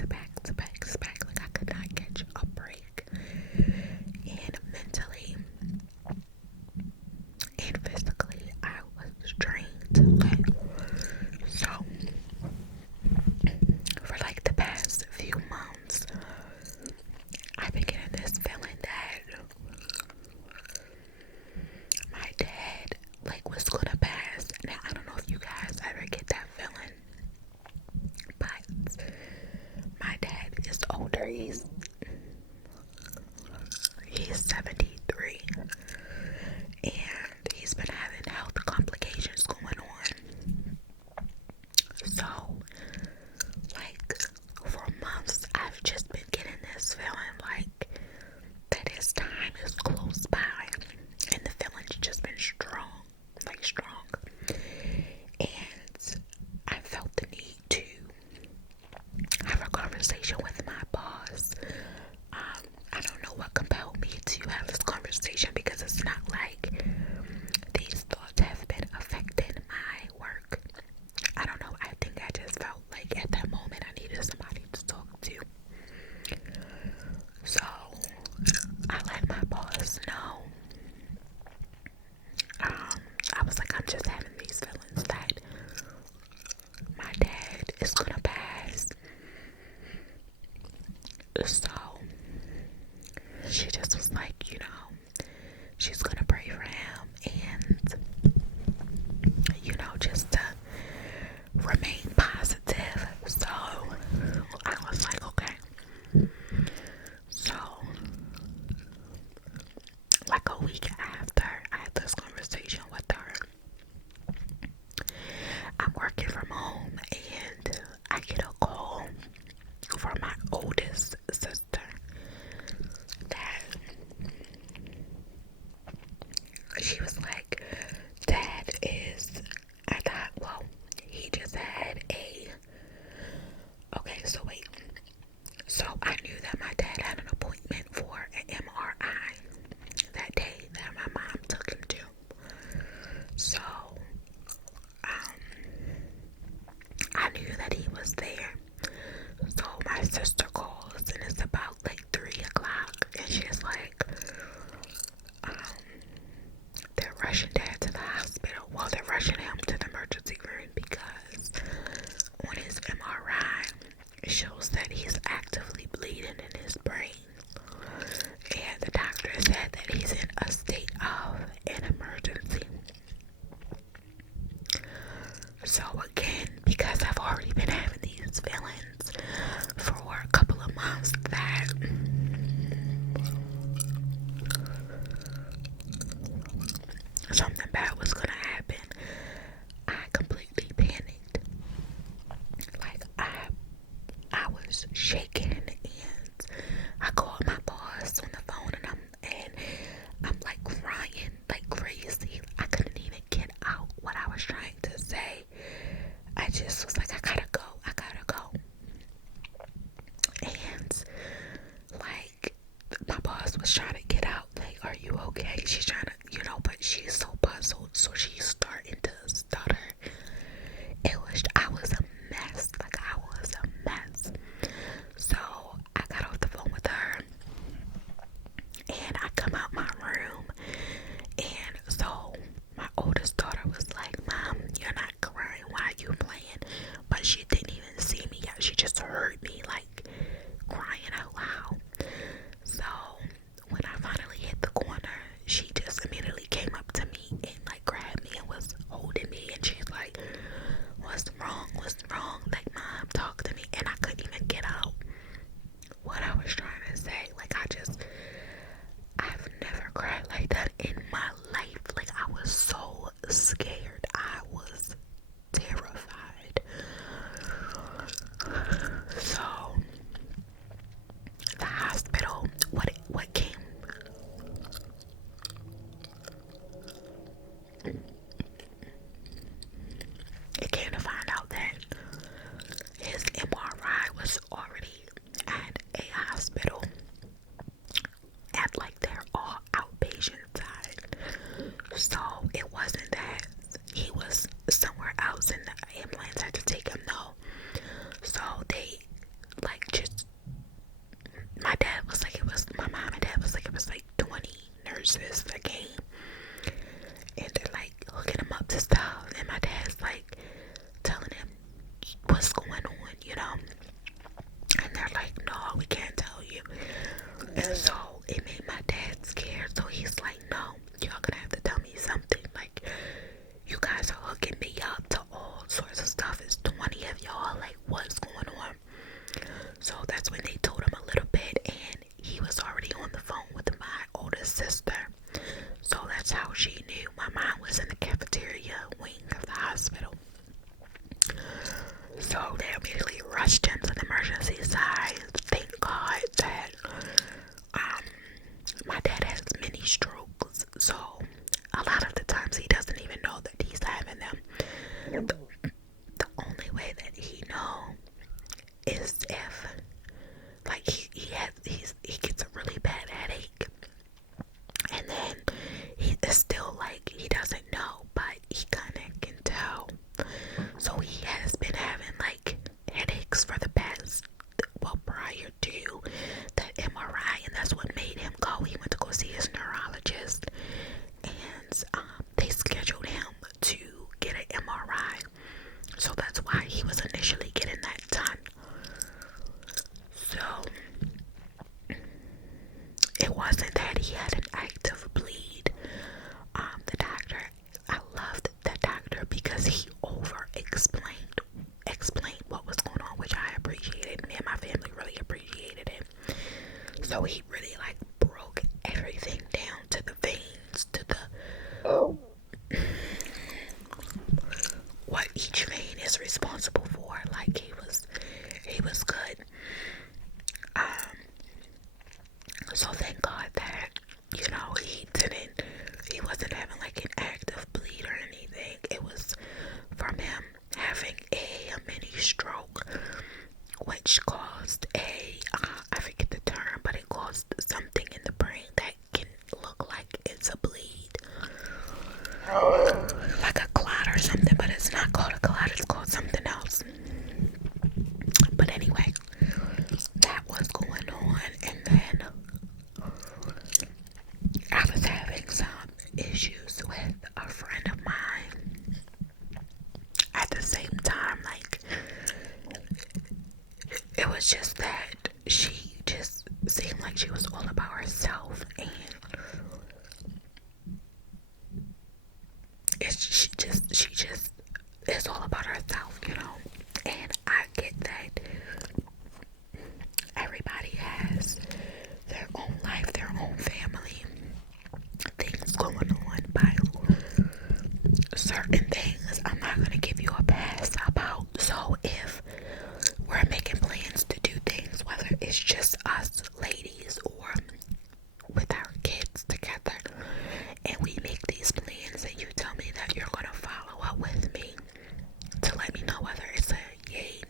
to back to back to back. Like I could not catch a break. And mentally and physically, I was drained. Okay. So, for like the past few months, I've been getting this feeling that my dad, like, was gonna pass. Now, I don't know if you guys ever get that feeling, but my dad is older. He's 73, and he's been having health complications going on. So, like, for months, I've just been getting this feeling like that his time is close by, and the feeling's just been strong, like strong. And I felt the need to have a conversation with my boss. I don't know what compelled me to have this conversation, because it's not like these thoughts have been affecting my work. I don't know. I think I just felt like at that moment I needed somebody to talk to. So I let my boss know. I was like, I'm just having these feelings that my dad is gonna pass. So she just was like, she's gonna pray for him, and just to remain positive. So I was like, okay. So like a week after I had this conversation with her, I'm working from home, and I get a call from my oldest sister that she was like, Dad is, I thought, well, he just had okay, so wait. So I knew that my dad had an appointment for an MRI that day that my mom took him to. So, I knew that he was there. So my sister calls, and it's about like 3 o'clock, and she's like, they're rushing Dad to the hospital. Well, they're rushing him to the emergency room because on his MRI, it shows that he's actively bleeding in his brain. And the doctor said that he's in a state of an emergency. So again, because I've already been having these feelings for a couple of months that something bad was gonna happen, I completely panicked. Like I was shaking, and I called my boss on the phone, and I'm like crying like crazy. I couldn't even get out what I was trying to say. I just was like, I gotta go. And like my boss was trying to get out, like, are you okay? She's trying to, but she's so puzzled, so she's starting to stutter. I was a mess. Like, I was a mess. So no, we can't tell you. And so it made my dad scared. So he's like, no, y'all gonna have to tell me something. Like, you guys are hooking me up to all sorts of stuff. It's 20 of y'all. Like, what's going on? So that's when they told him a little bit, and he was already on the phone with my oldest sister. So that's how she knew. My mom was in the cafeteria wing of the hospital. So they immediately rushed him to the emergency side. Thank God that my dad has many strokes, so a lot of the times he doesn't even know that he's having them. The only way that he know is if, like, he gets a really bad headache, and then he is still like, he doesn't know, but he kind of can tell. So he has been having like headaches for the past, well, prior to that MRI, and that's what made him go. He went to go see his neurologist, and they scheduled him to get an MRI. So that's why he was initially getting that done. So it wasn't that he had an active bleed. The doctor, I loved that doctor because he explained what was going on, which I appreciated. Me and my family really appreciated it. So he really like broke everything down to the veins, to the what each vein is responsible for. Like, he was good. So thank God that, he wasn't having like an active bleed or anything. It was from him having a mini stroke, which caused I forget the term, but it caused something in the brain that can look like it's a bleed. Like a clot or something, but it's not called a clot, it's called something else. But anyway, that was going on, and then I was having some issues with a friend of mine at the same time. Like, it was just that she just seemed like she was all about herself, and she just is all about herself, and I get that everybody has their own life, their own family, things going on, but certain things I'm not gonna give you a pass about. So if we're making plans to do things, whether it's just us ladies or with our kids together, and we make these plans and you tell me that you're gonna follow up with me to let me know whether it's a yay,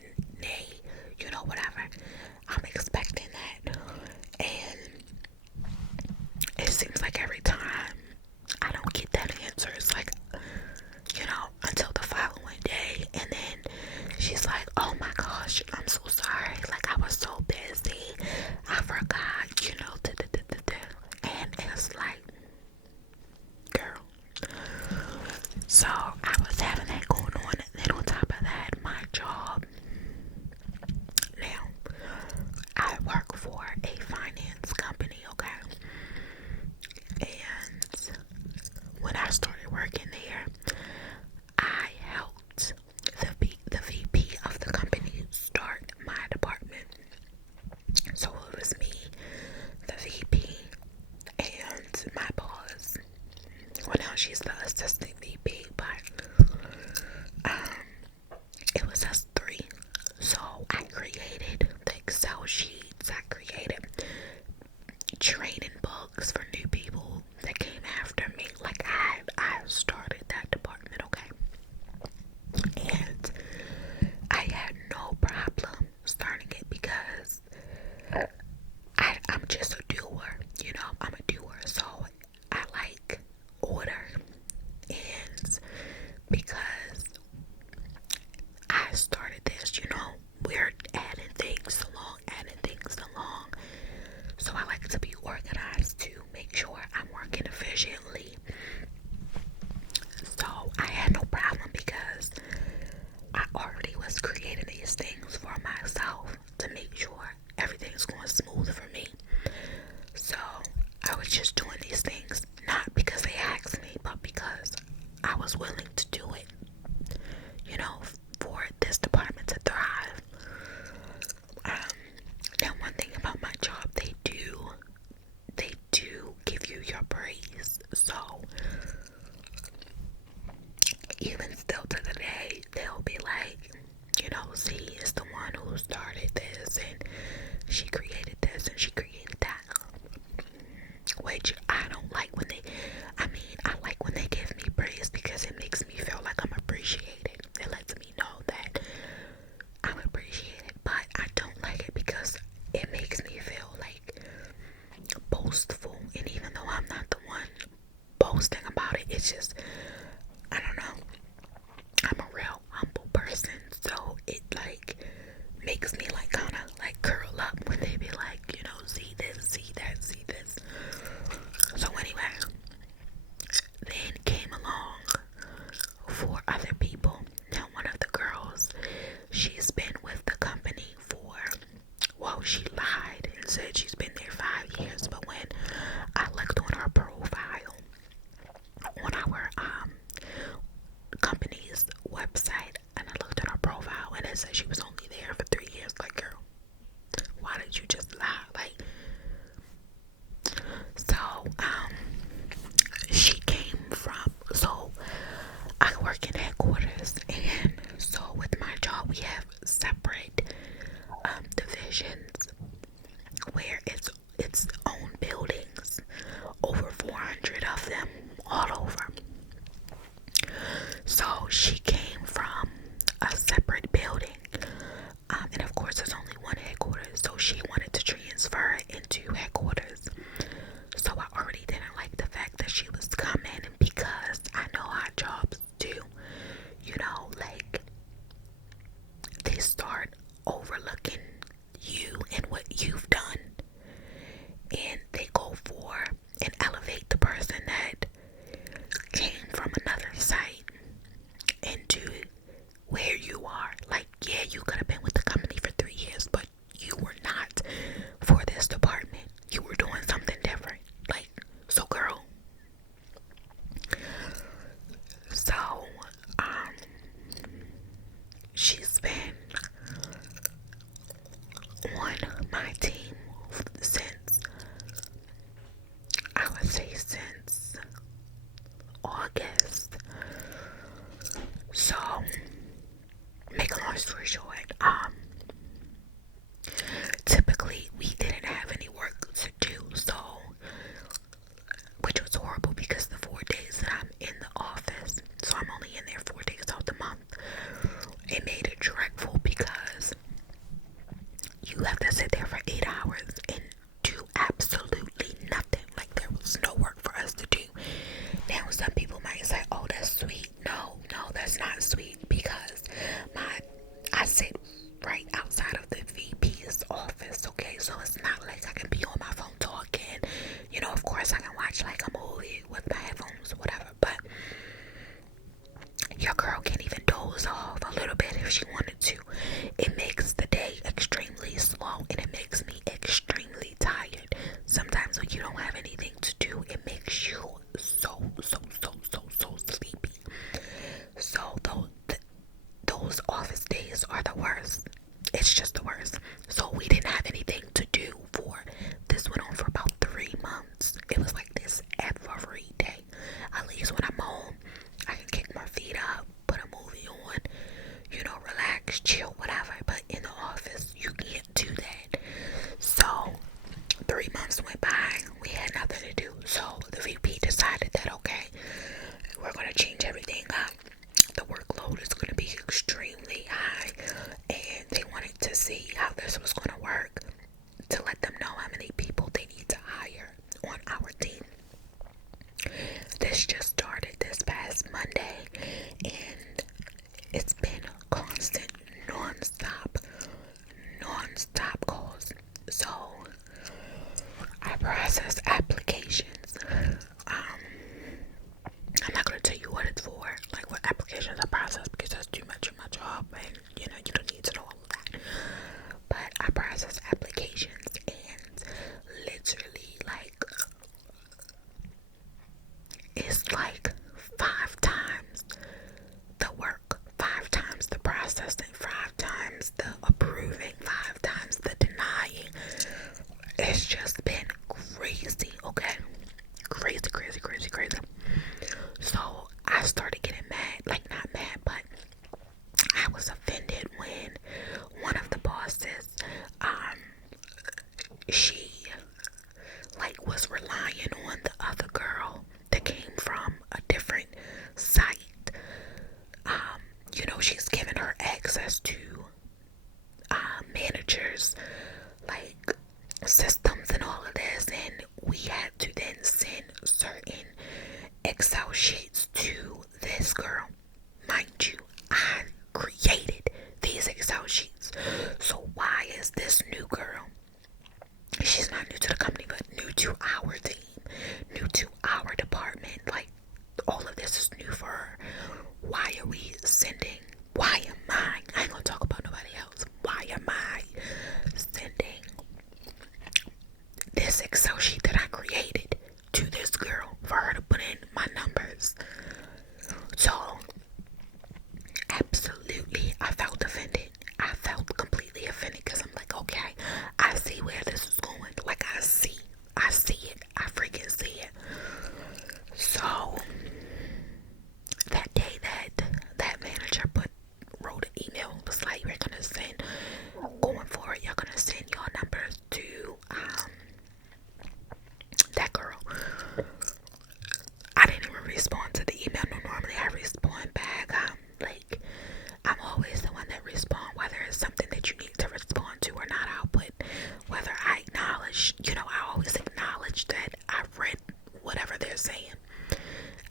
nay, whatever, I'm expecting that. And it seems like every time I don't get that answer. It's like, until the following day, and then she's like, oh my gosh, I'm so sorry, like, I was so busy, I forgot, and it's like, girl. So I was having that going on, and then on top of that, my job. Now, I work for a finance company, okay? And when I started working there, I helped the VP of the company start my department. So it was me, the VP, and my boss. Well, now she's the assistant VP, but it was us three. So I created the Excel sheets. I created training books for new people that came after me. Like, I started that department, okay? And I had no problem starting it because I'm just a doer, I'm a doer. So I like order, and because I started this, we're adding things you have to sit there for 8 hours and do absolutely nothing. Like, there was no work for us to do. Now, some people might say, oh, that's sweet. No, that's not sweet, because I sit right outside of the VP's office, okay? So it's not like I can be on my phone talking. You know, of course I can watch like a movie with my headphones or whatever, but your girl can't even doze off a little bit if she wanted to. It makes the day extremely slow, and it makes me extremely tired. Sometimes when you don't have anything to do, it makes you so sleepy. So those office days are the worst. It's just the worst. So we didn't have anything to do for this. Went on for about 3 months. It was like this every day. At least when I'm home, I can kick my feet up, put a movie on, you know, relax, chill, whatever. But in the office, you can't do that. So 3 months went by. We had nothing to do. So the VP decided that, okay, we're going to change everything up. The workload is going to be extremely high, and they wanted to see how this was going to work, to let them know how many people they need to hire on our team. This just started this past Monday, and it's been constant, non-stop calls. So I process applications. I'm not going to tell you what it's for, like what applications I process, because that's too much of my job, and you know, you don't need to know all of that. But I process applications, and literally, like, it's like 5 times the work, 5 times the processing, 5 times the approving, 5 times the denying. It's just been crazy, okay? Crazy. So I started getting mad, like not mad, but I was offended when one of the bosses, she like was relying on the other girl that came from a different site. You know, she's given her access to managers, like systems and all of this, and we had to then send certain Excel sheets to this girl. Mind you, I created these Excel sheets. So why is this new girl, she's not new to the company, but new to our team, new to our department, like all of this is new for her. Why are we sending, why am I ain't gonna talk about nobody else, why am I sending this Excel sheet that I created to this girl for her to put in my numbers? So absolutely, I felt offended. I felt completely offended, because I'm like, okay, I see where this is going. Like, I see it. I freaking see it. So that day that manager wrote an email, was like, we're gonna send, going forward, you're gonna send your numbers to that girl. I didn't even respond to the email. No, normally I respond back. Like, I'm always the one that responds, whether it's something that you need to respond to or not. I'll put whether I acknowledge, you know, I always acknowledge that I've read whatever they're saying.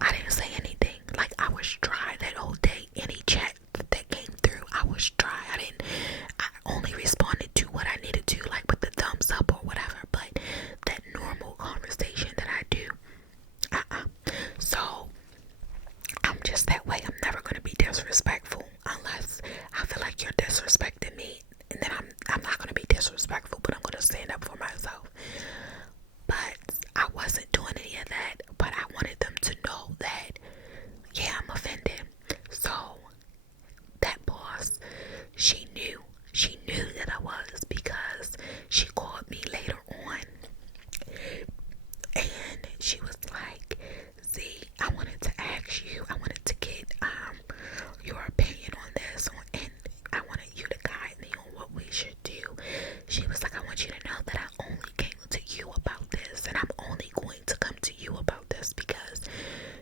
I didn't say anything. Like, I was dry that whole day. Any chat that came through, I was dry. I only responded to what I needed to, like with the thumbs up or whatever. But that normal conversation that I do, so I'm just that way. I'm never going to be disrespectful unless I feel like you're disrespecting me, and then I'm not going to be disrespectful, but I'm going to stand up for myself. But I wasn't doing any of that, but I wanted them to know that, yeah, I'm offended. So that boss, she knew that I was, because she called me later on, and she was like, see, I wanted to get your opinion on this, and I wanted you to guide me on what we should do. She was like, I want you to know that I only came to you about this, and I'm only going to come to you about this because,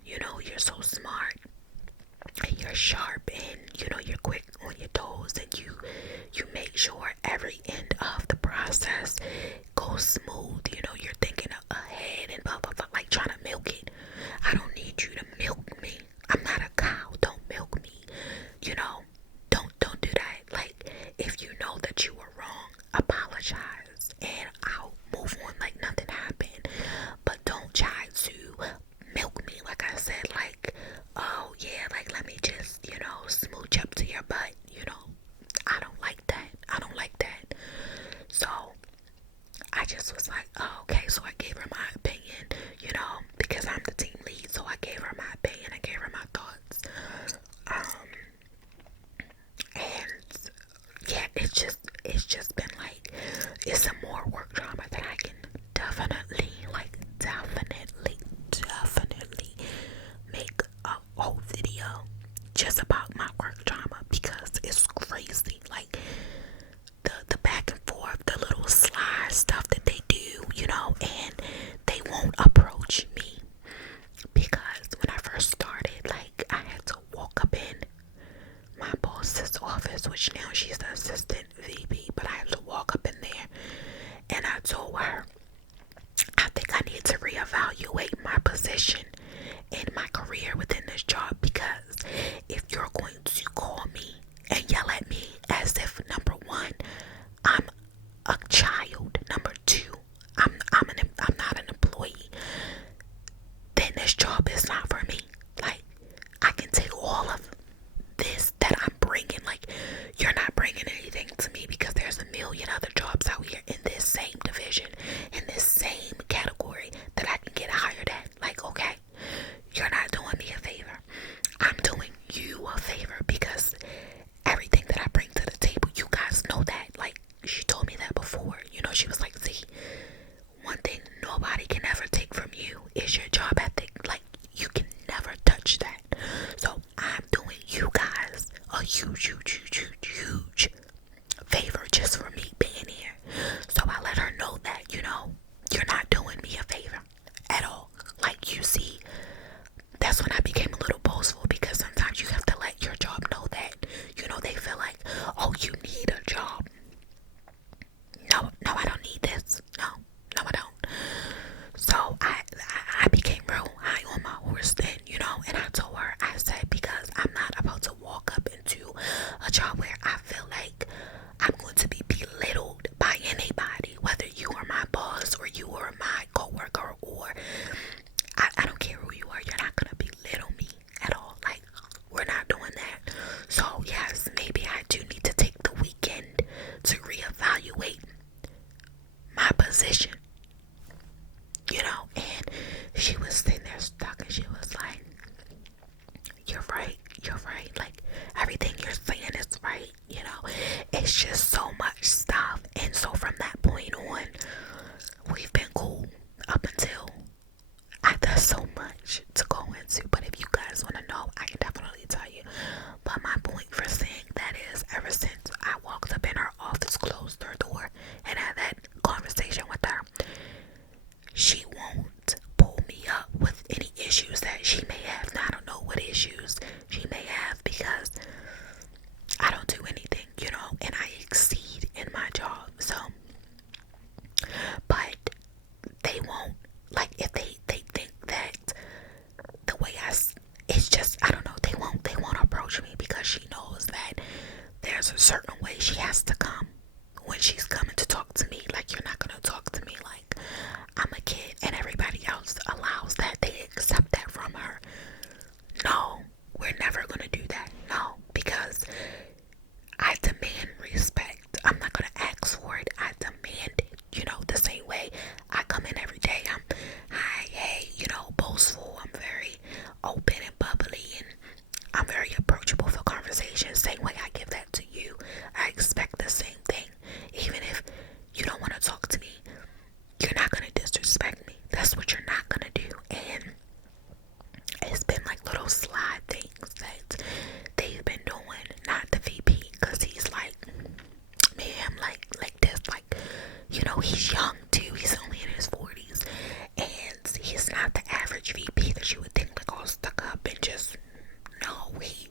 you know, you're so smart and you're sharp, and you know, you're quick on your toes, and you make sure every end of the process goes smooth. You know, you're thinking ahead and blah blah blah, like trying to milk it. I don't need you to milk me. I'm not a cow. Don't milk me. You know, don't do that. Like, if you know that you were wrong, apologize and I'll move on like nothing happened. But don't try to milk me, like I said, like, oh yeah, like let me just, you know, smooch up to your butt, you know. I don't like that. I don't like that. So I just was like, oh, okay. So I gave her my opinion, you know, because I'm the team lead. So I gave her my opinion. I gave her my thoughts. And yeah, it's just been like, it's some more work drama that I can definitely make a whole video just about my work drama, because it's crazy. Like, the back and forth, the little slide stuff that they do, you know, and they won't approach me, because when I first started, like, I had to walk up in my boss's office, which now she's the assistant VP, but I had to walk up in there, and I told her, I think I need to reevaluate my position in my career within this job, because if you're going to call me and yell at me as if, number one, I'm a child, number two, I'm not an employee, then this job is not for me. Like, I can take all of this that I'm bringing. Like, you're not bringing anything to me, because there's a million other jobs out here in this same division, in this same category, that I can get hired at. Like, okay, you're not doing me a favor. I'm doing you a favor, because everything that I bring to the table, you guys know that. Like, she told me that before. You know, she was like, see, one thing nobody can ever take from you is your job ethic. Like, you can never touch that. So I'm doing you guys a huge favor just for me being here. So I let her know that, you know, you're not doing me a favor at all. Like, you see, that's when I became a little boastful, because sometimes you have to let your job know that, you know, they feel like, oh, you need a job. No, I don't need this. No, I don't. So I became real high on my horse then, you know, and I told her, I said, because I'm not about to walk up into a job where I feel like I'm going to be belittled by anybody, whether you are my boss or you are my coworker, or I don't care who you are, you're not gonna belittle me at all. Like, we're not doing that. So yes, maybe I do need to take the weekend to reevaluate my position, you know. And she was sitting there stuck, and she was like, you're right, like, everything you're saying is right, you know. It's just so much stuff. And so from that point on, we've been cool up until, there's so much to go into, but if you guys want to know, I can definitely tell you. But my point for saying that is, ever since I walked up in her office, closed her door, and had that conversation with her, she won't pull me up with any issues that she may have. Now, I don't know what issues she may have, because I don't do anything, you know, and I exceed in my job. So, but they won't, like, if they think that the way it's just, I don't know, they won't approach me, because she knows that there's a certain way she has to come when she's coming to talk to me. Like, you're not gonna talk to me like I'm a kid and everybody else allows that, they accept that from her. No, we're never gonna do that. No, because I demand respect. I'm not gonna ask for it, I demand it. You know, the same way I come in every day, I'm, hi, hey, you know, boastful. I'm very open and bubbly, and I'm very approachable for conversation. Same way I give that to you, I expect the same thing. Even if you don't want to talk to me, you're not gonna disrespect me. That's what you're not gonna do. And it's been like little slide things that they've been doing, not the VP, because he's like, man, like this, like, you know, he's young too. He's only in his 40s, and he's not the average VP that you would think, like, all stuck up and just, no, he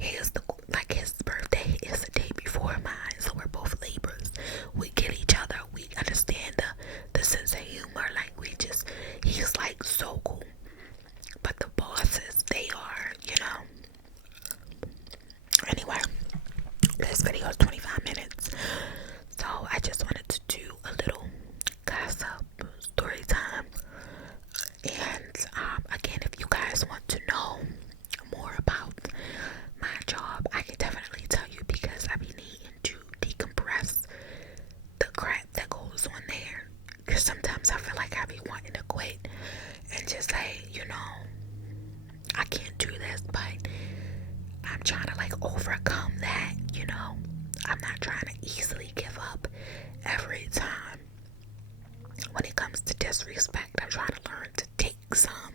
is the, like, his birthday is the day before mine, so we're both Libras. We get each other I'm not trying to easily give up every time. When it comes to disrespect, I'm trying to learn to take some